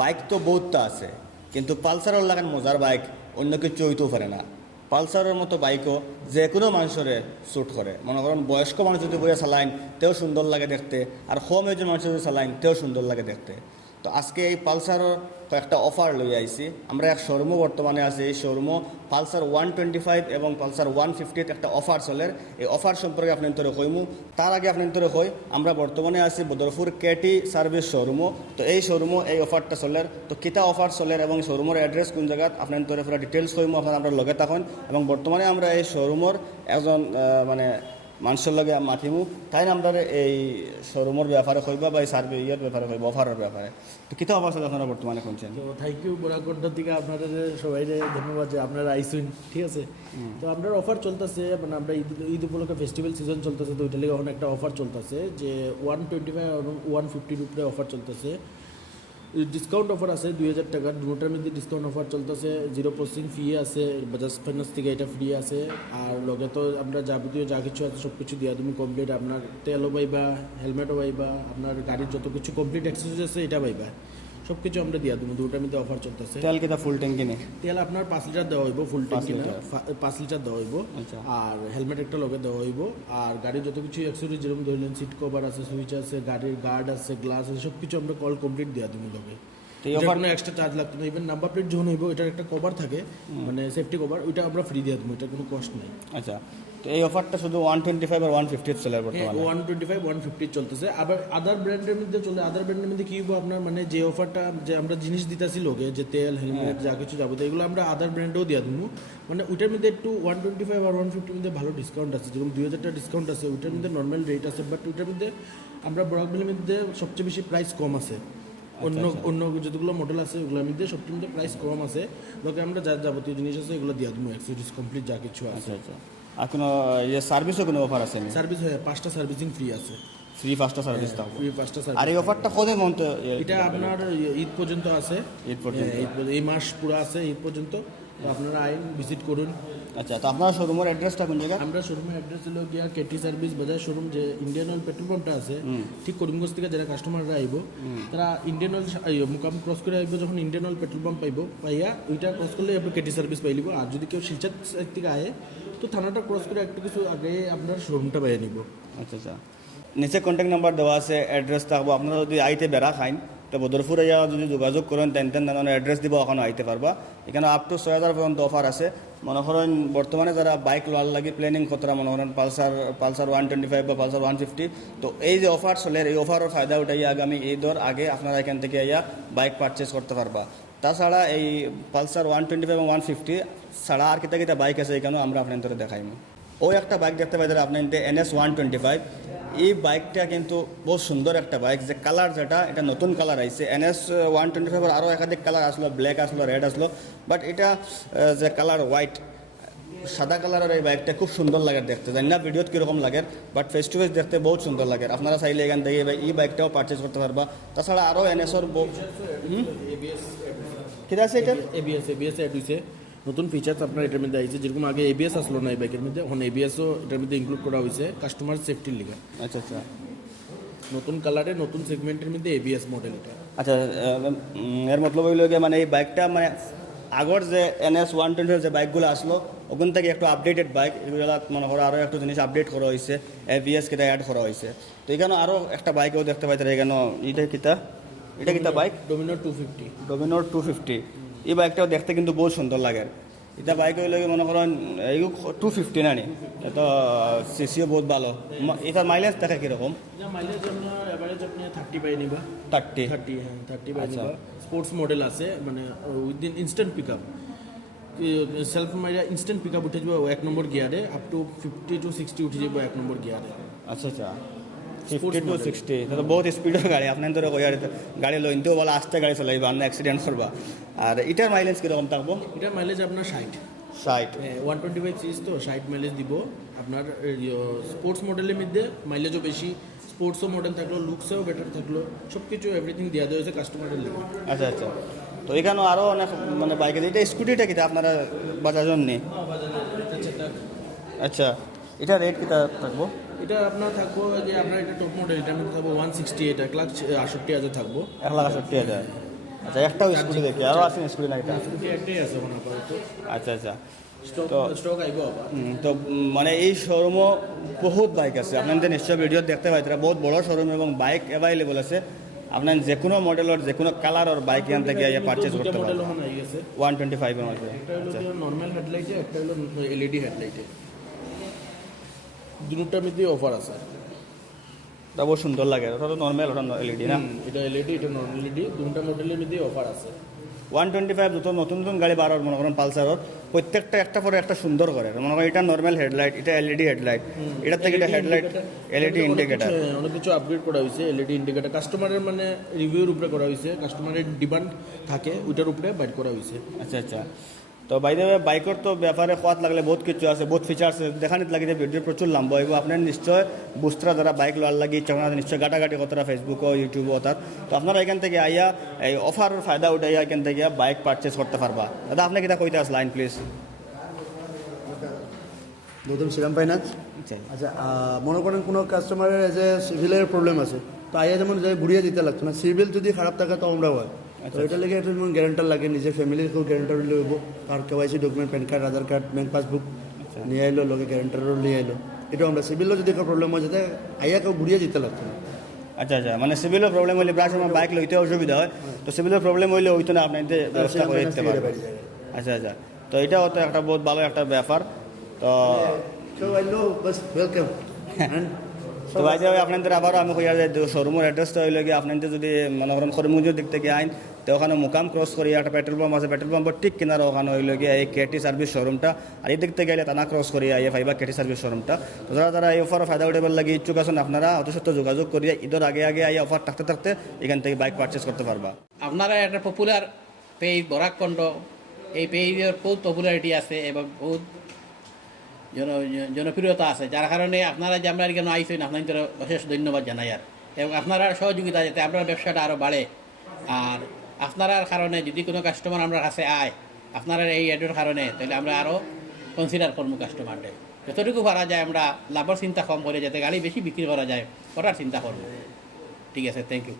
Bike তো বহুতটা আছে, কিন্তু পালসারের লাগান মজার বাইক অন্য কিছু হইতেও পারে না। পালসারের মতো বাইকও যে কোনো মানুষের শ্যুট করে। মনে করেন বয়স্ক মানুষ যদি বইয়া চালাইন তেও সুন্দর লাগে দেখতে, আর কম এজের মানুষ যদি চালাইন তেও সুন্দর লাগে দেখতে। তো আজকে এই পালসারের একটা অফার লই আইছি। আমরা এক শোরুমও বর্তমানে আছে, এই শোরুমও পালসার 125 এবং পালসার 150 একটা অফার চলের। এই অফার সম্পর্কে আপনার তোরে কইমু। তার আগে আপনার তোরে কই আমরা বর্তমানে আছি বদরপুর কেটি সার্ভিস শোরুমও। তো এই শোরুমও এই অফারটা চলের। তো কিতা অফার চলের এবং শোরুমের অ্যাড্রেস কোন জায়গাত আপনার তোরে পুরো ডিটেলস কইমু, আপনারা আমরা লগে থাকুন। এবং বর্তমানে আমরা এই শোরুমের একজন মানে মানুষের লগে মাতিমু, তাই আমরা এই শোরুমের ব্যাপারে কইবা বা এই সার্ভিস ইয়ের ব্যাপারে কইবা, অফারের ব্যাপারে। তো কিতা অফার চলে আপনারা বর্তমানে শুনছেন? তো থ্যাংক ইউ বোরাকোট্টার থেকে আপনাদের সবাই ধন্যবাদ যে আপনারা আইসুন, ঠিক আছে। তো আপনার অফার চলতেছে, মানে আমরা ঈদ উপলক্ষে ফেস্টিভ্যাল সিজন চলতেছে, তো ওইটা লেগে এখন একটা অফার চলতেছে যে 125 এবং 150 উপরে অফার চলতেছে। ডিসকাউন্ট অফার আছে 2000 টাকার, দুটার মধ্যে ডিসকাউন্ট অফার চলতেছে। 0% ফি আছে, বাজাজ ফাইন্যান্স থেকে এটা ফ্রি আছে। আর লগে তো আমরা যাবতীয় যা কিছু আছে সব কিছু দিয়া তুমি কমপ্লিট, আপনার তেলও পাইবা, হেলমেটও পাইবা, আপনার গাড়ির যত কিছু কমপ্লিট অ্যাক্সেসরিজ আছে এটা পাইবা, সব কিছু আমরা দিয়া তুমি। দুটার মধ্যে অফার চলতেছে। তেল কিতা ফুল ট্যাঙ্কি নেই? তেল আপনার 5 লিটার দেওয়া হইব, ফুল ট্যাঙ্কি না, 5 লিটার দেওয়া হইব। আচ্ছা। আর হেলমেট একটা লগে দেওয়া হইব। আর গাড়ির যত কিছু অ্যাক্সেসরিজ যেরকম ধরলেন সিট কভার আছে, সুইচ আছে, গাড়ির গার্ড আছে, গ্লাস আছে, সব কিছু আমরা কল কমপ্লিট দিয়া তুমি লগে। এই অফার কোনো এক্সট্রা চার্জ লাগতো না। ইভেন নাম্বার প্লেট যখন হইব এটার একটা কভার থাকে, মানে সেফটি কভার, ওইটা আমরা ফ্রি দিয়া দেবো, এটা কোনো কস্ট নাই। আচ্ছা, তো এই অফারটা শুধু 125 আর 150 চলে বর্তমানে? 125 150 চলতেছে। আবার আদার ব্র্যান্ডের মধ্যে চলে, আদার ব্র্যান্ডের মধ্যে কি হইব আপনার, মানে যে অফারটা যে আমরা জিনিস দিতেছি লোকে, যে তেল হেলমেট যা কিছু যাবতীয় এগুলো আমরা আদার ব্র্যান্ডেও দিয়া দেবো। মানে ওইটার মধ্যে একটু 125 আর 150 মধ্যে ভালো ডিসকাউন্ট আছে, যেরকম 2000 টাকা ডিসকাউন্ট আছে, ওইটার মধ্যে নর্মাল রেট আছে। বাট ওইটার মধ্যে আমরা ব্রকবিলের মধ্যে সবচেয়ে বেশি প্রাইস কম আছে। অন্য অন্য যতগুলো মডেল আছে ওগুলোর মধ্যে সবটির মধ্যে প্রাইস কম আছে। লোকে আমরা যা যাবতীয় জিনিস আছে এগুলো দিয়া দেবো, অ্যাক্সেসরিজ কমপ্লিট যা কিছু আছে। আচ্ছা। আর কোনো ইয়ে সার্ভিসও কোনো অফার আছে? সার্ভিস হয় 5টা সার্ভিসিং ফ্রি আছে। ফ্রি 5টা সার্ভিস থাকবে? ফ্রি 5টা সার্ভিস। আর এই অফারটা কবে মন্ত? এটা আপনার ঈদ পর্যন্ত আছে। ঈদ পর্যন্ত? এই মাস পুরো আছে ঈদ পর্যন্ত। তো আপনারা আইন ভিজিট করুন। আচ্ছা, তো আপনার শোরুমের অ্যাড্রেসটা কোন জায়গায়? আমরা শোরুমের অ্যাড্রেস হলো গিয়া কেটি সার্ভিস বাজার শোরুম, যে ইন্ডিয়ান অয়েল পেট্রোল পাম্পটা আছে ঠিক করিমগঞ্জ থেকে যারা কাস্টমাররা আইব তারা ইন্ডিয়ান অয়েল মুকাম ক্রস করে আইব, যখন ইন্ডিয়ান অয়েল পেট্রোল পাম্প পাইব, পাইয়া ওইটা ক্রস করলে আপনি কেটি সার্ভিস পাইলিব। আর যদি কেউ শিলচর সাইড থেকে আয়ে তো থানাটা ক্রস করে একটু কিছু আগে আপনার শোরুমটা পাইয়ে নিব। আচ্ছা। নিচে কন্ট্যাক্ট নাম্বার দেওয়া আছে, অ্যাড্রেস থাকবো। আপনারা যদি আইতে বেড়া খাইন তো বদরপুরে যাওয়া যদি যোগাযোগ করেন তেন অ্যাড্রেস দিব, ওখানে আইতে পারবা। এখানে আপ টু 6000 পর্যন্ত অফার আছে। মনে করেন বর্তমানে যারা বাইক লোয়ার লাগে প্ল্যানিং করতে, মনে করেন পালসার 125 বা পালসার 150, তো এই যে অফার চলে এই অফারের ফায়দা উঠাইয়া আগামী ঈদের আগে আপনারা এখান থেকে ইয়া বাইক পারচেস করতে পারবা। তাছাড়া এই পালসার 125 এবং 150 ছাড়া আর কিতা বাইক আছে এখানেও আমরা আপনাদের দেখাইম। ওই একটা বাইক দেখতে পাই আপনার NS 125। এই বাইকটা কিন্তু বহু সুন্দর একটা বাইক, যে কালার যেটা এটা নতুন কালার আইছে। NS 125 আরও একাধিক কালার আসলো, ব্ল্যাক আসলো, রেড আসলো, বাট এটা যে কালার হোয়াইট সাদা কালারের এই বাইকটা খুব সুন্দর লাগে দেখতে। জানি না ভিডিওত কীরকম লাগে, বাট ফেস টু ফেস দেখতে বহুত সুন্দর লাগে। আপনারা চাইলে এখান থেকে এই বাইকটাও পারচেস করতে পারবা। তাছাড়া আরও NSর কিনা আছে, এটা ABS অ্যাড হইছে, নতুন ফিচার্স আপনার এটার মধ্যে আইছে। যেরকম আগে ABS আসলো না এই বাইকের মধ্যে, এখন ABSও এটার মধ্যে ইনক্লুড করা হয়েছে কাস্টমার সেফটির লিগে। আচ্ছা। নতুন কালারে নতুন সেগমেন্টের মধ্যে ABS মডেল এটা। আচ্ছা, এর মতলব হইল গিয়ে মানে এই বাইকটা মানে আগর যে NS 125 যে বাইকগুলো আসলো ওখান থেকে একটু আপডেটেড বাইক, এগুলো মনে করো আরও একটু জিনিস আপডেট করা হয়েছে, ABS কেটা অ্যাড করা হয়েছে। তো এখানে আরও একটা বাইকও দেখতে পাইতে এখানে। এটা কিতা বাইক? ডোমিনার 250। ডোমিনার 250 এই বাইকটাও দেখতে কিন্তু বহুত সুন্দর লাগে। এটা বাইক হইলে মনে করেন এই 250 না নি, তো সিসিও বহুত ভালো। এটার মাইলেজ দেখে কীরকম? মাইলেজ আপনার এভারেজ আপনি 30 পাই নিবা। 30? 30 পাই নিবা। স্পোর্টস মডেল আছে, মানে within instant pick up, self মাইরা ইনস্ট্যান্ট পিক আপ উঠে যাব 1 নম্বর গিয়ারে, আপ টু 50 to 60 উঠে যাব 1 নম্বর গিয়ারে। আচ্ছা 50 to 60, তো বহুত স্পিডের গাড়ি। আপনার ধরে গাড়ি লইনতেও বলা আস্তে গাড়ি চলাইবা, আপনি অ্যাক্সিডেন্ট করবা। আর এটার মাইলেজ কীরকম থাকবো? এটার মাইলেজ আপনার 60। 125 সিরিজ তো 60 মাইলেজ দিব আপনার। স্পোর্টস মডেলের মধ্যে মাইলেজও বেশি, স্পোর্টসও মডেল থাকলো, লুকসেও বেটার থাকলো, সব কিছু এভরিথিং দেওয়া হয়েছে কাস্টমারের লেগে। আচ্ছা। তো এখানেও আরও অনেক মানে বাইক আছে। এটা স্কুটিটা কিটা আপনারা বাজার জন্য? আচ্ছা, এটা রেট কিটা থাকবো? এটা আপনার থাকবো যে আপনার এটা টপ মডেল, এটার মধ্যে থাকবো 160, এটা 1,68,000 থাকবো। 1,68,000। আচ্ছা একটাও স্কুটি দেখি আরও আছে স্কুটি না এটা স্কুটি একটাই আছে এখন আপাতত, আচ্ছা আচ্ছা স্টক তো- স্টক আইব আবার। তো মানে এই শোরুমও বহুত বাইক আছে আপনাদের নিশ্চয় ভিডিও দেখতে পাই তারা বহুত বড় শোরুম এবং বাইক অ্যাভেলেবল আছে আপনার যে কোনো মডেলের যে কোনো কালারের বাইক এখান থেকে পারচেস করতে মডেল পারবেন এখন আই গেছে, 125 এর মধ্যে একটা হলো নর্মাল হেডলাইটে, একটা হলো এলইডি হেডলাইটে, দুটোটার মধ্যে অফার আছে। তা বহু সুন্দর লাগে ওটা তো নর্মাল ওটা এলইডি না এটা এলইডি, এটা নর্মাল এলইডি, দুটো মডেলের মধ্যে অফার আছে। 125 যত নতুন নতুন গাড়ি বার হয় মনে করেন পালসারর প্রত্যেকটা একটা পরে একটা সুন্দর করে মনে করেন এটা নর্মাল হেডলাইট এটা এলইডি হেডলাইট এটার থেকে এটা হেডলাইট এলইডি ইন্ডিকেটার অনেক কিছু আপগ্রেড করা হয়েছে, এলইডি ইন্ডিকেটার কাস্টমারের মানে রিভিউর উপরে করা হয়েছে, কাস্টমারের ডিমান্ড থাকে ওইটার উপরে বাইট করা হয়েছে। আচ্ছা আচ্ছা তো বাইরে বাইকের তো ব্যাপারে খোয়াত লাগলে বহুত কিছু আছে বহুত ফিচার্স আছে দেখানিত লাগে যে ভিডিও প্রচুর লম্বা হইব আপনার নিশ্চয় বুস্টরা যারা বাইক লওয়ার লাগে ইচ্ছা করেন নিশ্চয় গাটাগাটি কতটা ফেসবুকও ইউটিউবও তার তো আপনারা এখান থেকে আইয়া এই অফারের ফায়দা উঠাইয়া এখান থেকে বাইক পারচেস করতে পারবা দাদা আপনি কিটা কইতে line please Gautam Shriram finance. আচ্ছা মনে করেন কোনো কাস্টমারের যে সিভিলের প্রবলেম আছে তো আইয়া যেমন যে ঘুরিয়ে দিতে লাগতো না, সিভিল যদি খারাপ থাকে তো আমরা হয় তো এটা লেগে একটা যেমন গ্যারেন্টার লাগে, নিজের ফ্যামিলির কেউ গ্যারেন্টার লইব, তার কেওয়াইসি ডকুমেন্ট প্যান কার্ড আধার কার্ড ব্যাংক পাসবুক নিয়ে আইলো, লোকে গ্যারেন্টারও নিয়ে আইলো, এটাও আমরা সিভিলও যদি কোনো প্রবলেম হয় যাতে আইয়া কেউ ঘুরিয়ে দিতে লাগতো না। আচ্ছা আচ্ছা মানে সিভিলের প্রবলেম হইলে প্রায় সময় বাইক লইতে অসুবিধা হয় তো সিভিলের প্রবলেম হইলে ওইতো না আপনাদের ব্যবস্থা করে দিতে পারবেন আচ্ছা আচ্ছা তো এটাও তো একটা বহুত ভালো একটা ব্যাপার তো কেউ আইলো বাস ওয়েলকাম। তো ভাই যাবে আপনাদের আবারও আমি কইয়া যাই শোরুমের অ্যাড্রেসটা হইলে গিয়ে আপনাদের যদি মনে করেন করিমগঞ্জের দিক থেকে আইন তো ওখানে মুকাম ক্রস করি একটা পেট্রোল পাম্প আছে পেট্রোল পাম্পের ঠিক কিনারে ওখানে হইলে গিয়ে এই কেটি সার্ভিস শোরুমটা আর এই দিক থেকে গেলে তানা ক্রস করি আইয়ে ফাইবা কেটি সার্ভিস শোরুমটা তো যারা এই অফার ফায়দা উঠাবার লাগে ইচ্ছুক আছেন আপনারা অত সত্য যোগাযোগ করিয়া ঈদের আগে আগে আইয়া অফার থাকতে থাকতে এখান থেকে বাইক পারচেস করতে পারবা আপনারা একটা পপুলার পেজ বরাককণ্ড, এই পেজের বহুত পপুলারিটি আছে এবং বহুত জনপ্রিয়তা আছে, যার কারণে আপনারা যে আমরা এখানে আইসেন আপনাদের অশেষ ধন্যবাদ জানাই আর এবং আপনারা সহযোগিতা যাতে আপনার ব্যবসাটা আরও বাড়ে। আর আপনার কারণে যদি কোনো কাস্টমার আমরা কাছে আয় আপনারা এই অ্যাডের কারণে তাহলে আমরা আরও কনসিডার করবো কাস্টমারদের, যতটুকু পারা যায় আমরা লাভের চিন্তা কম করে যাতে গাড়ি বেশি বিক্রি করা যায় করার চিন্তা করবো। ঠিক আছে, থ্যাংক ইউ।